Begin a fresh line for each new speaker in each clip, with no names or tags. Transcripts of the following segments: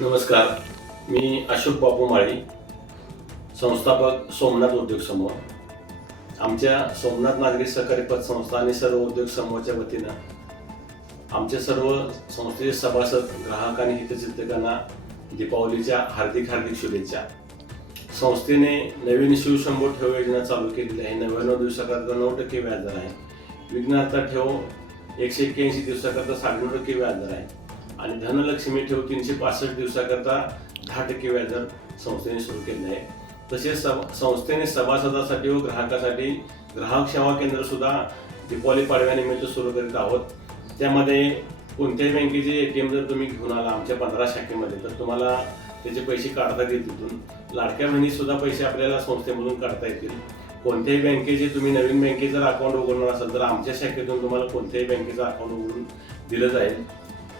नमस्कार मी अशोक बापू माळी संस्थापक सोमनाथ उद्योग समूह. आमच्या सोमनाथ नागरी सहकारी पतसंस्था आणि सर्व उद्योग समूहाच्या वतीनं आमचे सर्व संस्थेचे सभासद ग्राहक आणि हितचिंतकांना दीपावलीच्या हार्दिक हार्दिक शुभेच्छा. संस्थेने नवीन शिवशंभो ठेव योजना चालू केलेली आहे. नव्याण्णव दिवसाकरता नऊ टक्के व्याजदर आहे. विघ्नार्थ ठेव एकशे एक्क्याऐंशी दिवसाकरता साडेनऊ टक्के व्याजदर आहे. आणि धनलक्ष्मी ठेव तीनशे पासष्ट दिवसाकरता दहा टक्के व्याजदर संस्थेने सुरू केले आहे. तसेच सभ- संस्थेने सभासदासाठी व ग्राहकासाठी ग्राहक सेवा केंद्र सुद्धा दीपावली पाडव्यानिमित्त सुरू करीत आहोत. त्यामध्ये कोणत्याही बँकेचे ए टी एम जर तुम्ही घेऊन आला आमच्या पंधरा शाखेमध्ये तर तुम्हाला त्याचे पैसे काढता येतील तिथून. लाडक्या महिनीसुद्धा पैसे आपल्याला संस्थेमधून काढता येतील. कोणत्याही बँकेचे तुम्ही नवीन बँकेचं जर अकाउंट उघडणार असाल तर आमच्या शाखेतून तुम्हाला कोणत्याही बँकेचं अकाउंट उघडून दिलं जाईल.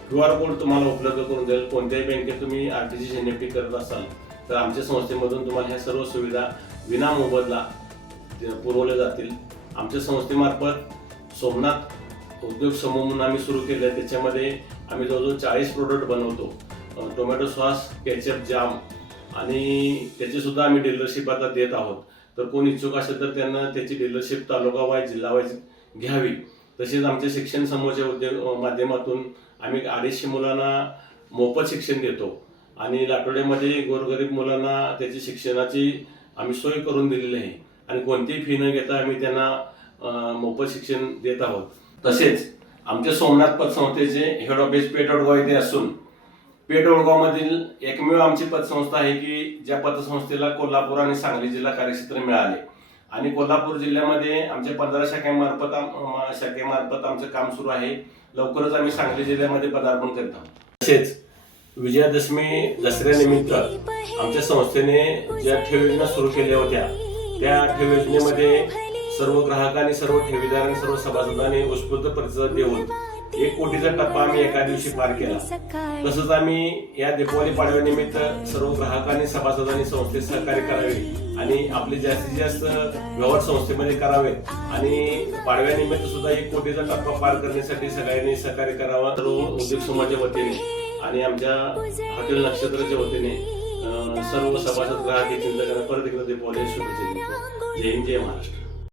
क्यू आर कोड तुम्हाला उपलब्ध करून देईल. कोणत्याही बँकेत तुम्ही R T G N F T करत असाल तर आमच्या संस्थेमधून तुम्हाला ह्या सर्व सुविधा विना मोबदला पुरवल्या जातील. आमच्या संस्थेमार्फत सोमनाथ उद्योग समूह म्हणून आम्ही सुरू केलं आहे. त्याच्यामध्ये आम्ही जवळजवळ चाळीस प्रोडक्ट बनवतो. टोमॅटो सॉस केचप जाम आणि त्याचीसुद्धा आम्ही डीलरशिप आता देत आहोत. तर कोण इच्छुक असेल तर त्यांना त्याची डीलरशिप तालुका वाईज जिल्हा वाईज घ्यावी. तसेच आमच्या शिक्षण समूहाच्या उद्योग माध्यमातून आम्ही अडीचशे मुलांना मोफत शिक्षण देतो. आणि लाटोड्यामध्ये गोरगरीब मुलांना त्याची शिक्षणाची आम्ही सोय करून दिलेली आहे. आणि कोणतीही फी न घेता आम्ही त्यांना मोफत शिक्षण देत आहोत. तसेच आमच्या सोमनाथ पतसंस्थेचे हेड ऑफिस पेटोडगाव येथे असून पेटोडगावमधील एकमेव आमची पतसंस्था आहे की ज्या पतसंस्थेला कोल्हापूर आणि सांगली जिल्हा कार्यक्षेत्र मिळाले. आणि कोल्हापूर जिल्ह्यामध्ये आमच्या पंधरा शाखेमार्फत शाखेमार्फत आमचं काम सुरू आहे. लवकरच आम्ही सांगली जिल्ह्यामध्ये पदार्पण करत आहोत. तसेच विजयादशमी दसऱ्यानिमित्त आमच्या संस्थेने ज्या ठेव योजना सुरू केल्या होत्या त्या ठेव योजनेमध्ये सर्व ग्राहकांनी सर्व ठेवीदारांनी सर्व सभासदांनी उत्स्फूर्त प्रतिसाद देऊन एक कोटीचा टप्पा आम्ही एका दिवशी पार केला. तसंच आम्ही या दीपावली पाडव्यानिमित्त सर्व ग्राहकांनी सभासदांनी संस्थेत सहकार्य करावे आणि आपले जास्तीत जास्त व्यवहार संस्थेमध्ये करावेत आणि पाडव्यानिमित्त सुद्धा एक कोटीचा टप्पा पार करण्यासाठी सगळ्यांनी सहकार्य करावा सर्व उद्योग समाजाच्या वतीने आणि आमच्या हॉटेल नक्षत्राच्या वतीने सर्व सभासद ग्राहक हे चिंतकांना परत एकदा दीपावली शुभेच्छा जय हिंद जय महाराष्ट्र.